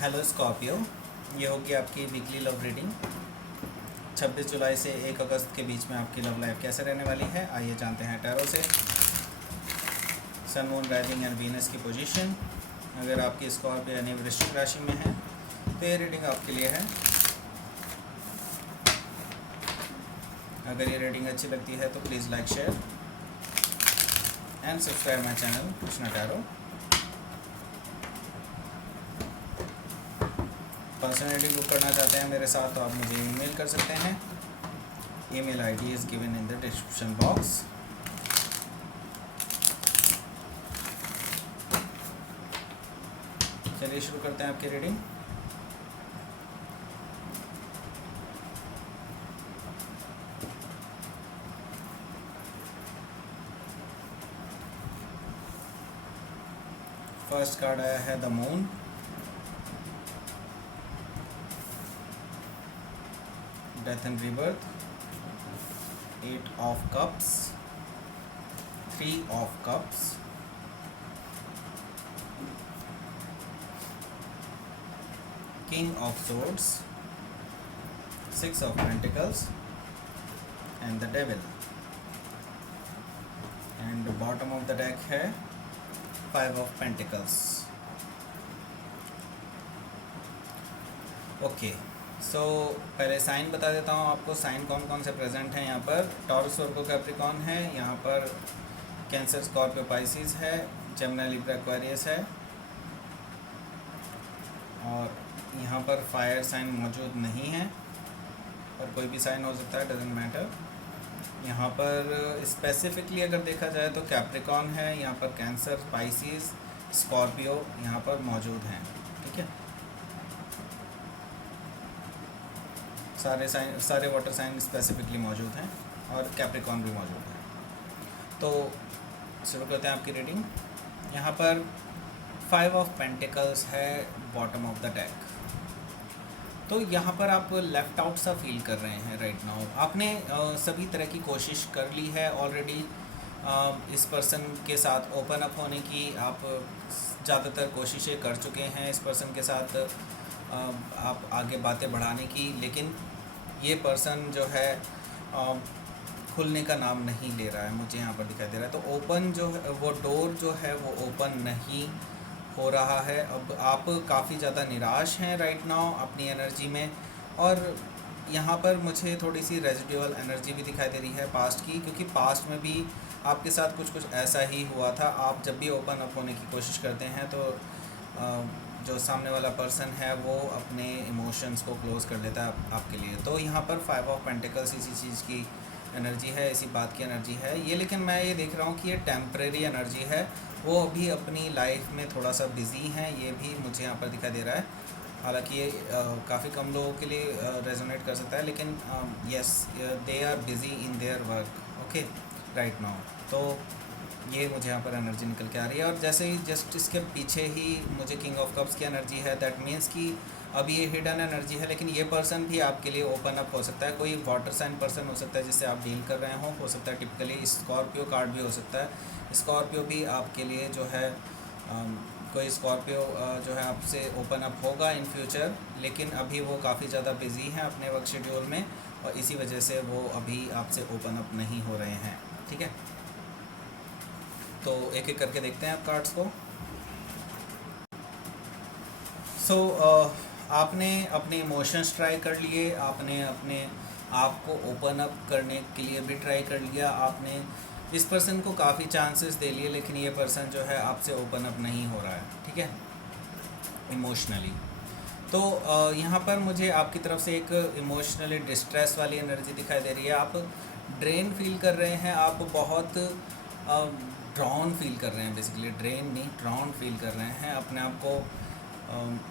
Hello Scorpio, ये होगी आपकी वीकली लव रीडिंग 26 जुलाई से 1 अगस्त के बीच में आपकी लव लाइफ कैसे रहने वाली है। आइए जानते हैं टैरो से सन, मून, राइजिंग एंड वीनस की पोजीशन। अगर आपकी स्कॉर्पियो यानी वृश्चिक राशि में है तो ये रीडिंग आपके लिए है। अगर ये रीडिंग अच्छी लगती है तो please like, share and subscribe my channel Krishna tarot. Personality book करना चाहते हैं मेरे साथ तो आप मुझे ईमेल कर सकते हैं। Email ID is given in the description box. चलिए शुरू करते हैं आपकी रीडिंग। फर्स्ट कार्ड आया है the moon, death and rebirth, 8 of cups, 3 of cups, king of swords, 6 of pentacles and the devil. And bottom of the deck है 5 of pentacles. Okay, सो पहले sign बता देता हूँ आपको। साइन कौन कौन से प्रेजेंट हैं यहाँ पर। टॉरस, वर्गो, कैप्रिकॉर्न है यहाँ पर। कैंसर, स्कॉर्पियो, पाइसिस है। जेमिनी, लिब्रा, एक्वेरियस है। और यहाँ पर फायर साइन मौजूद नहीं है, और कोई भी साइन हो सकता है, डजेंट मैटर। यहाँ पर स्पेसिफिकली अगर देखा जाए तो कैप्रिकॉर्न है यहाँ पर, कैंसर, पाइसिस, स्कॉर्पियो यहाँ पर मौजूद हैं। ठीक है, सारे वाटर साइन स्पेसिफिकली मौजूद हैं और कैप्रिकॉर्न भी मौजूद है। तो शुरू करते हैं आपकी रीडिंग। यहाँ पर 5 ऑफ पेंटिकल्स है बॉटम ऑफ द डेक। तो यहाँ पर आप लेफ्ट आउट सा फील कर रहे हैं राइट नाउ। आपने सभी तरह की कोशिश कर ली है ऑलरेडी इस पर्सन के साथ ओपन अप होने की। आप ज़्यादातर कोशिशें कर चुके हैं इस पर्सन के साथ आप आगे बातें बढ़ाने की, लेकिन ये पर्सन जो है खुलने का नाम नहीं ले रहा है, मुझे यहाँ पर दिखाई दे रहा है। तो ओपन जो है वो डोर जो है वो ओपन नहीं हो रहा है। अब आप काफ़ी ज़्यादा निराश हैं राइट नाउ अपनी एनर्जी में, और यहाँ पर मुझे थोड़ी सी रेजिडुअल एनर्जी भी दिखाई दे रही है पास्ट की, क्योंकि पास्ट में भी आपके साथ कुछ ऐसा ही हुआ था। आप जब भी ओपन अप होने की कोशिश करते हैं तो जो सामने वाला पर्सन है वो अपने इमोशंस को क्लोज कर देता है आपके लिए। तो यहाँ पर 5 ऑफ पेंटिकल्स इसी चीज़ की एनर्जी है, इसी बात की एनर्जी है ये। लेकिन मैं ये देख रहा हूँ कि ये टेम्परेरी एनर्जी है, वो अभी अपनी लाइफ में थोड़ा सा बिज़ी हैं, ये भी मुझे यहाँ पर दिखाई दे रहा है। हालांकि ये काफ़ी कम लोगों के लिए रेजोनेट कर सकता है, लेकिन yes, they are busy in their work okay right now. तो ये मुझे यहाँ पर एनर्जी निकल के आ रही है। और जैसे ही जस्ट इसके पीछे ही मुझे किंग ऑफ कप्स की एनर्जी है। दैट मीन्स कि अभी ये हिडन एनर्जी है, लेकिन ये पर्सन भी आपके लिए ओपन अप हो सकता है। कोई वाटर साइन पर्सन हो सकता है जिससे आप डील कर रहे हो सकता है टिपिकली स्कॉर्पियो कार्ड भी हो सकता है। स्कॉर्पियो भी आपके लिए जो है कोई स्कॉर्पियो जो है आपसे ओपन अप होगा इन फ्यूचर, लेकिन अभी वो काफ़ी ज़्यादा बिजी हैं अपने वर्क शेड्यूल में, और इसी वजह से वो अभी आपसे ओपन अप नहीं हो रहे हैं। ठीक है, तो एक एक करके देखते हैं आप कार्ड्स को। सो आपने अपने इमोशंस ट्राई कर लिए, आपने अपने आप को ओपन अप करने के लिए भी ट्राई कर लिया, आपने इस पर्सन को काफ़ी चांसेस दे लिए, लेकिन ये पर्सन जो है आपसे ओपन अप नहीं हो रहा है। ठीक है, इमोशनली। तो यहाँ पर मुझे आपकी तरफ से एक इमोशनली डिस्ट्रेस वाली एनर्जी दिखाई दे रही है। आप ड्रेन फील कर रहे हैं, आप बहुत ड्रॉन फील कर रहे हैं, बेसिकली ड्रेन नहीं ड्रॉन फील कर रहे हैं। अपने आप को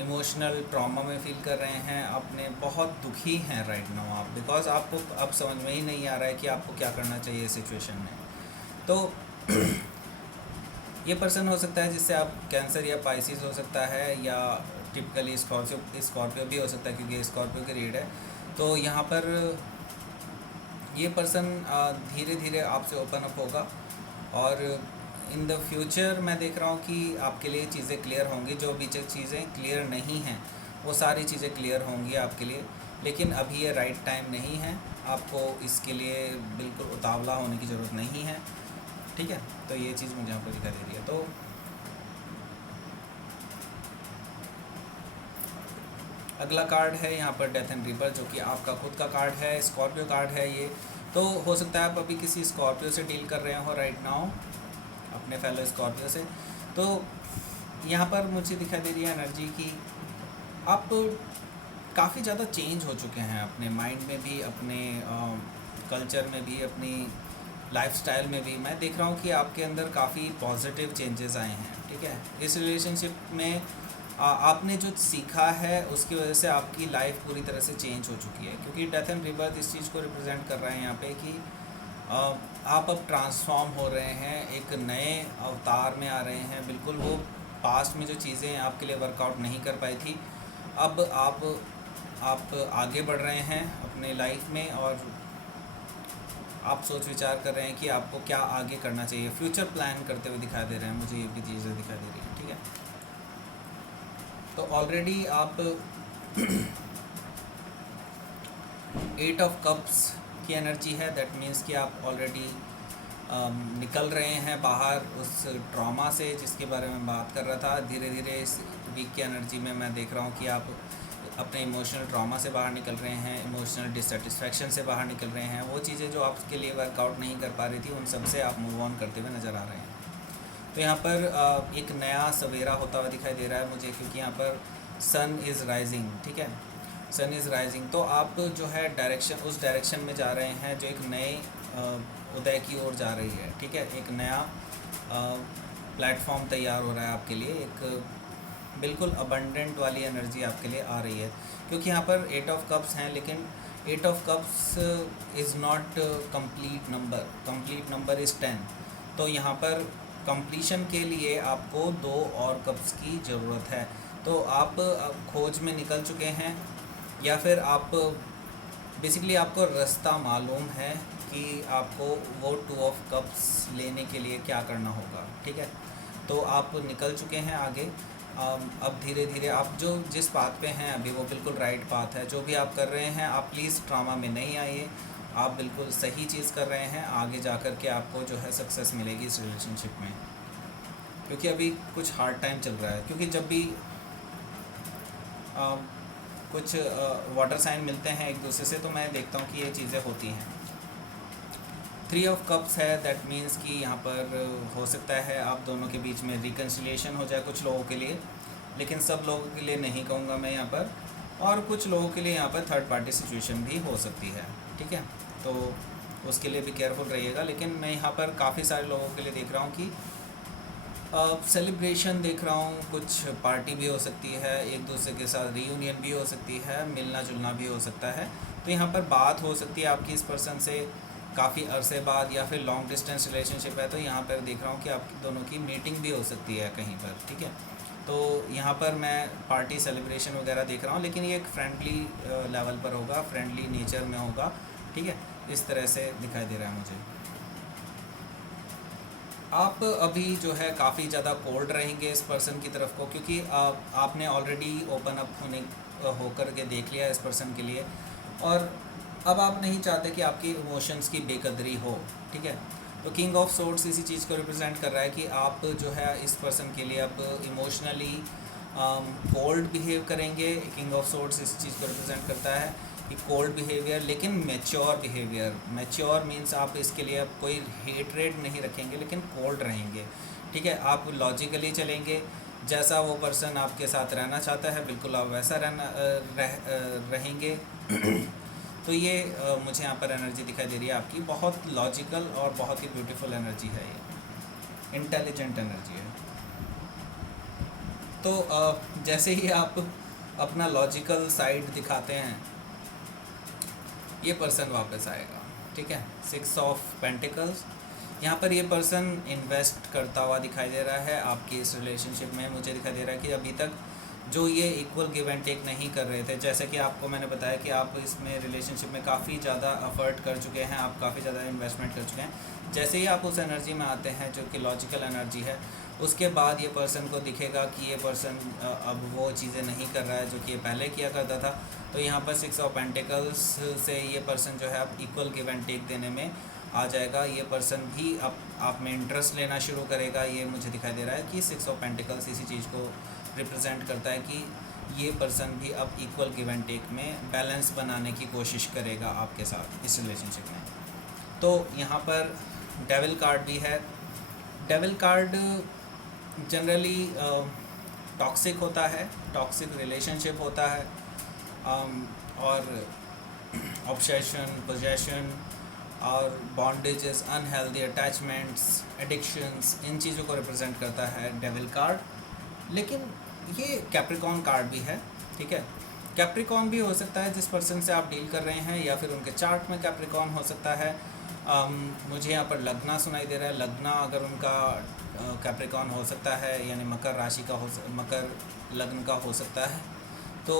इमोशनल ट्रॉमा में फील कर रहे हैं, अपने बहुत दुखी हैं राइट नाउ आप, बिकॉज आपको अब समझ में ही नहीं आ रहा है कि आपको क्या करना चाहिए इस सिचुएशन में। तो ये पर्सन हो सकता है जिससे आप कैंसर या पाइसिस हो सकता है, या टिपिकली स्कॉर्पियो भी हो सकता है क्योंकि स्कॉर्पियो की रीड है। तो यहाँ पर ये पर्सन धीरे धीरे आपसे ओपन अप होगा, और इन द फ्यूचर मैं देख रहा हूँ कि आपके लिए चीज़ें क्लियर होंगी, जो अभी तक चीज़ें क्लियर नहीं हैं वो सारी चीज़ें क्लियर होंगी आपके लिए, लेकिन अभी ये राइट टाइम नहीं है, आपको इसके लिए बिल्कुल उतावला होने की ज़रूरत नहीं है, ठीक है। तो ये चीज़ मुझे यहाँ पर दिखाई दे रही है। तो अगला कार्ड है यहाँ पर डेथ एंड रिबर्थ, जो कि आपका खुद का कार्ड है, स्कॉर्पियो कार्ड है ये। तो हो सकता है आप अभी किसी स्कॉर्पियो से डील कर रहे हो राइट नाउ, अपने फेलो स्कॉर्पियो से। तो यहाँ पर मुझे दिखाई दे रही है एनर्जी की आप काफ़ी ज़्यादा चेंज हो चुके हैं अपने माइंड में भी, अपने कल्चर में भी, अपनी लाइफस्टाइल में भी। मैं देख रहा हूँ कि आपके अंदर काफ़ी पॉजिटिव चेंजेस आए हैं, ठीक है। इस रिलेशनशिप में आपने जो सीखा है उसकी वजह से आपकी लाइफ पूरी तरह से चेंज हो चुकी है, क्योंकि डेथ एंड रिबर्थ इस चीज़ को रिप्रेजेंट कर रहा है यहाँ पे कि आप अब ट्रांसफॉर्म हो रहे हैं, एक नए अवतार में आ रहे हैं। बिल्कुल वो पास्ट में जो चीज़ें आपके लिए वर्कआउट नहीं कर पाई थी, अब आप आगे बढ़ रहे हैं अपने लाइफ में, और आप सोच विचार कर रहे हैं कि आपको क्या आगे करना चाहिए। फ्यूचर प्लान करते हुए दिखाई दे रहे हैं मुझे, ये भी चीज़ें दिखाई दे रही हैं, ठीक है। तो ऑलरेडी आप 8 ऑफ कप्स की एनर्जी है, दैट मीन्स कि आप ऑलरेडी निकल रहे हैं बाहर उस ट्रॉमा से जिसके बारे में बात कर रहा था। धीरे धीरे इस वीक की एनर्जी में मैं देख रहा हूँ कि आप अपने इमोशनल ट्रॉमा से बाहर निकल रहे हैं, इमोशनल डिससेटिस्फैक्शन से बाहर निकल रहे हैं। वो चीज़ें जो आपके लिए वर्कआउट नहीं कर पा रही थी, उन सब से आप मूव ऑन करते हुए नज़र आ रहे हैं। तो यहाँ पर एक नया सवेरा होता हुआ दिखाई दे रहा है मुझे, क्योंकि यहाँ पर सन इज़ राइजिंग, ठीक है, सन इज़ राइजिंग। तो आप जो है डायरेक्शन, उस डायरेक्शन में जा रहे हैं जो एक नए उदय की ओर जा रही है, ठीक है। एक नया प्लेटफॉर्म तैयार हो रहा है आपके लिए, एक बिल्कुल अबंडेंट वाली एनर्जी आपके लिए आ रही है, क्योंकि यहाँ पर 8 ऑफ कप्स हैं, लेकिन 8 of cups is not complete number is 10। तो यहाँ पर कंप्लीशन के लिए आपको 2 और कप्स की ज़रूरत है। तो आप खोज में निकल चुके हैं, या फिर आप बेसिकली आपको रास्ता मालूम है कि आपको वो 2 ऑफ कप्स लेने के लिए क्या करना होगा, ठीक है। तो आप निकल चुके हैं आगे। अब धीरे धीरे आप जो जिस पाथ पे हैं अभी, वो बिल्कुल राइट पाथ है। जो भी आप कर रहे हैं, आप प्लीज़ ड्रामा में नहीं आइए, आप बिल्कुल सही चीज़ कर रहे हैं। आगे जा कर के आपको जो है सक्सेस मिलेगी इस रिलेशनशिप में, क्योंकि अभी कुछ हार्ड टाइम चल रहा है। क्योंकि जब भी कुछ वाटर साइन मिलते हैं एक दूसरे से, तो मैं देखता हूँ कि ये चीज़ें होती हैं। 3 ऑफ कप्स है, दैट मीन्स कि यहाँ पर हो सकता है आप दोनों के बीच में रिकन्सिलिएशन हो जाए कुछ लोगों के लिए, लेकिन सब लोगों के लिए नहीं कहूँगा मैं यहाँ पर। और कुछ लोगों के लिए यहाँ पर थर्ड पार्टी सिचुएशन भी हो सकती है, ठीक है। तो उसके लिए भी केयरफुल रहिएगा। लेकिन मैं यहाँ पर काफ़ी सारे लोगों के लिए देख रहा हूँ कि सेलिब्रेशन देख रहा हूँ, कुछ पार्टी भी हो सकती है, एक दूसरे के साथ रीयूनियन भी हो सकती है, मिलना जुलना भी हो सकता है। तो यहाँ पर बात हो सकती है आपकी इस पर्सन से काफ़ी अरसे बाद, या फिर लॉन्ग डिस्टेंस रिलेशनशिप है तो यहाँ पर देख रहा हूँ कि आप दोनों की मीटिंग भी हो सकती है कहीं पर, ठीक है। तो यहाँ पर मैं पार्टी सेलिब्रेशन वगैरह देख रहा हूँ, लेकिन ये एक फ्रेंडली लेवल पर होगा, फ्रेंडली नेचर में होगा, ठीक है। इस तरह से दिखाई दे रहा है मुझे। आप अभी जो है काफ़ी ज़्यादा कोल्ड रहेंगे इस पर्सन की तरफ को, क्योंकि आपने ऑलरेडी ओपन अप होकर के देख लिया इस पर्सन के लिए, और अब आप नहीं चाहते कि आपकी इमोशंस की बेकदरी हो, ठीक है। तो किंग ऑफ सोर्ड्स इसी चीज़ को रिप्रेजेंट कर रहा है कि आप जो है इस पर्सन के लिए अब इमोशनली कोल्ड बिहेव करेंगे। किंग ऑफ सोर्ड्स इस चीज़ को रिप्रेजेंट करता है कि कोल्ड बिहेवियर, लेकिन मैच्योर बिहेवियर। मैच्योर मीन्स आप इसके लिए अब कोई हेटरेट नहीं रखेंगे, लेकिन कोल्ड रहेंगे, ठीक है। आप लॉजिकली चलेंगे, जैसा वो पर्सन आपके साथ रहना चाहता है बिल्कुल आप वैसा रहेंगे। तो ये मुझे यहाँ पर एनर्जी दिखाई दे रही है आपकी, बहुत लॉजिकल और बहुत ही ब्यूटीफुल एनर्जी है, ये इंटेलिजेंट एनर्जी है। तो जैसे ही आप अपना लॉजिकल साइड दिखाते हैं, ये पर्सन वापस आएगा, ठीक है। 6 ऑफ पेंटिकल्स, यहाँ पर ये पर्सन इन्वेस्ट करता हुआ दिखाई दे रहा है आपकी इस रिलेशनशिप में। मुझे दिखाई दे रहा है कि अभी तक जो ये इक्वल गिव एंड टेक नहीं कर रहे थे। जैसे कि आपको मैंने बताया कि आप इसमें रिलेशनशिप में काफ़ी ज़्यादा एफर्ट कर चुके हैं, आप काफ़ी ज़्यादा इन्वेस्टमेंट कर चुके हैं। जैसे ही आप उस एनर्जी में आते हैं जो कि लॉजिकल एनर्जी है, उसके बाद ये पर्सन को दिखेगा कि ये पर्सन अब वो चीज़ें नहीं कर रहा है जो कि ये पहले किया करता था। तो यहाँ पर 6 ऑफ पेंटिकल्स से ये पर्सन जो है अब इक्वल गिव एंड टेक देने में आ जाएगा। ये पर्सन भी अब आप में इंटरेस्ट लेना शुरू करेगा। ये मुझे दिखाई दे रहा है कि 6 ऑफ पेंटिकल्स इसी चीज़ को रिप्रेजेंट करता है कि ये पर्सन भी अब इक्वल गिव एंड टेक में बैलेंस बनाने की कोशिश करेगा आपके साथ इस रिलेशनशिप में। तो यहाँ पर डेविल कार्ड भी है। डेविल कार्ड जनरली टॉक्सिक होता है, टॉक्सिक रिलेशनशिप होता है, और ऑब्सेशन, पोजेशन और बॉन्डेजेस, अनहेल्दी अटैचमेंट्स, एडिक्शंस, इन चीज़ों को रिप्रेजेंट करता है डेविल कार्ड। लेकिन ये कैप्रिकॉर्न कार्ड भी है, ठीक है। कैप्रिकॉर्न भी हो सकता है जिस पर्सन से आप डील कर रहे हैं, या फिर उनके चार्ट में कैप्रिकॉर्न हो सकता है। मुझे यहाँ पर लग्ना सुनाई दे रहा है। लग्ना अगर उनका कैप्रिकॉर्न हो सकता है, यानी मकर राशि का मकर लग्न का हो सकता है। तो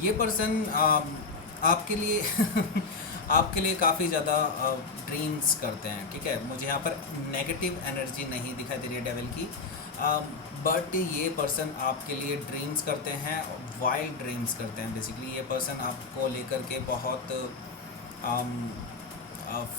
ये पर्सन आपके लिए आपके लिए काफ़ी ज़्यादा ड्रीम्स करते हैं, ठीक है। मुझे यहाँ पर नेगेटिव एनर्जी नहीं दिखाई दे रही है डेविल की, बट ये पर्सन आपके लिए ड्रीम्स करते हैं, वाइल्ड ड्रीम्स करते हैं। बेसिकली ये पर्सन आपको लेकर के बहुत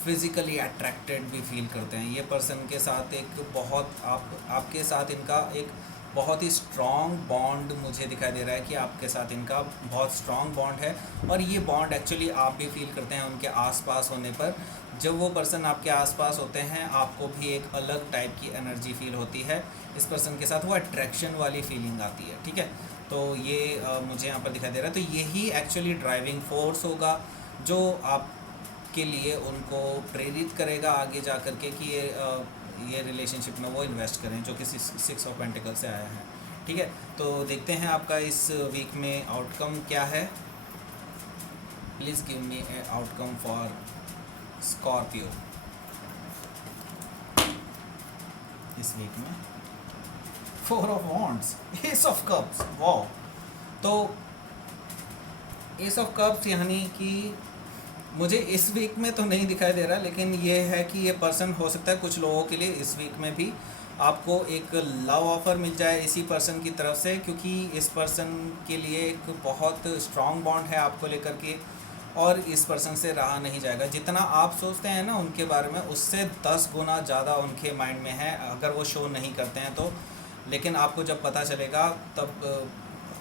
फिज़िकली अट्रैक्टेड भी फील करते हैं। ये पर्सन के साथ एक बहुत आपके साथ इनका एक बहुत ही स्ट्रॉन्ग बॉन्ड मुझे दिखाई दे रहा है कि आपके साथ इनका बहुत स्ट्रॉन्ग बॉन्ड है। और ये बॉन्ड एक्चुअली आप भी फील करते हैं उनके आसपास होने पर। जब वो पर्सन आपके आसपास होते हैं, आपको भी एक अलग टाइप की एनर्जी फील होती है इस पर्सन के साथ, वो अट्रैक्शन वाली फीलिंग आती है, ठीक है। तो ये मुझे यहाँ पर दिखाई दे रहा है। तो यही एक्चुअली ड्राइविंग फोर्स होगा जो आपके लिए उनको प्रेरित करेगा आगे जा कर के कि ये रिलेशनशिप में वो इन्वेस्ट करें, जो कि 6 ऑफ पेंटिकल से आया है, ठीक है। तो देखते हैं आपका इस वीक में आउटकम क्या है। Please give me A outcome for Scorpio इस वीक में। 4 of wands, S of cups, wow. तो एस ऑफ कप्स यानी कि मुझे इस वीक में तो नहीं दिखाई दे रहा, लेकिन ये है कि ये पर्सन हो सकता है कुछ लोगों के लिए इस वीक में भी आपको एक लव ऑफ़र मिल जाए इसी पर्सन की तरफ से, क्योंकि इस पर्सन के लिए एक बहुत स्ट्रॉन्ग बॉन्ड है आपको लेकर के, और इस पर्सन से रहा नहीं जाएगा। जितना आप सोचते हैं ना उनके बारे में, उससे 10 गुना ज़्यादा उनके माइंड में है, अगर वो शो नहीं करते हैं तो। लेकिन आपको जब पता चलेगा तब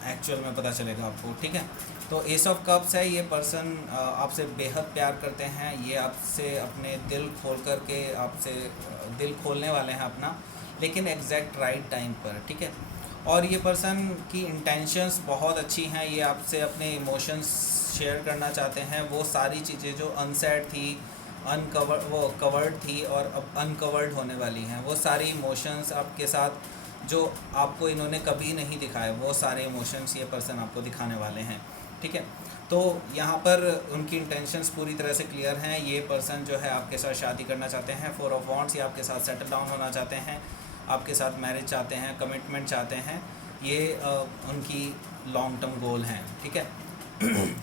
एक्चुअल में पता चलेगा आपको, ठीक है। तो एस ऑफ कप्स है, ये पर्सन आपसे बेहद प्यार करते हैं। ये आपसे अपने दिल खोल कर के आपसे दिल खोलने वाले हैं अपना, लेकिन एग्जैक्ट राइट टाइम पर, ठीक है। और ये पर्सन की इंटेंशंस बहुत अच्छी हैं। ये आपसे अपने इमोशंस शेयर करना चाहते हैं, वो सारी चीज़ें जो अनसेड थी, वो कवर्ड थी और अब अनकवर्ड होने वाली हैं। वो सारी इमोशंस आपके साथ जो आपको इन्होंने कभी नहीं दिखाए, वो सारे इमोशंस ये पर्सन आपको दिखाने वाले हैं, ठीक है। तो यहाँ पर उनकी इंटेंशंस पूरी तरह से क्लियर हैं। ये पर्सन जो है आपके साथ शादी करना चाहते हैं। 4 ऑफ वॉन्ड्स, ये आपके साथ सेटल डाउन होना चाहते हैं, आपके साथ मैरिज चाहते हैं, कमिटमेंट चाहते हैं। ये उनकी लॉन्ग टर्म गोल हैं, ठीक है।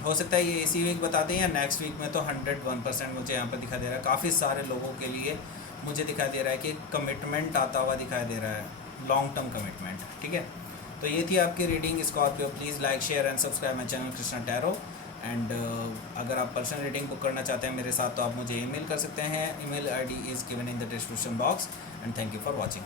हो सकता है ये इसी वीक बताते हैं या नेक्स्ट वीक में, तो 101% मुझे यहाँ पर दिखाई दे रहा है। काफ़ी सारे लोगों के लिए मुझे दिखाई दे रहा है कि कमिटमेंट आता हुआ दिखाई दे रहा है, लॉन्ग टर्म कमिटमेंट, ठीक है। तो ये थी आपकी reading Scorpio. Please like, share and subscribe my channel Krishna tarot. And अगर आप पर्सनल रीडिंग बुक करना चाहते हैं मेरे साथ, तो आप मुझे ईमेल कर सकते हैं। Email ID is given in the description box. And thank you for watching.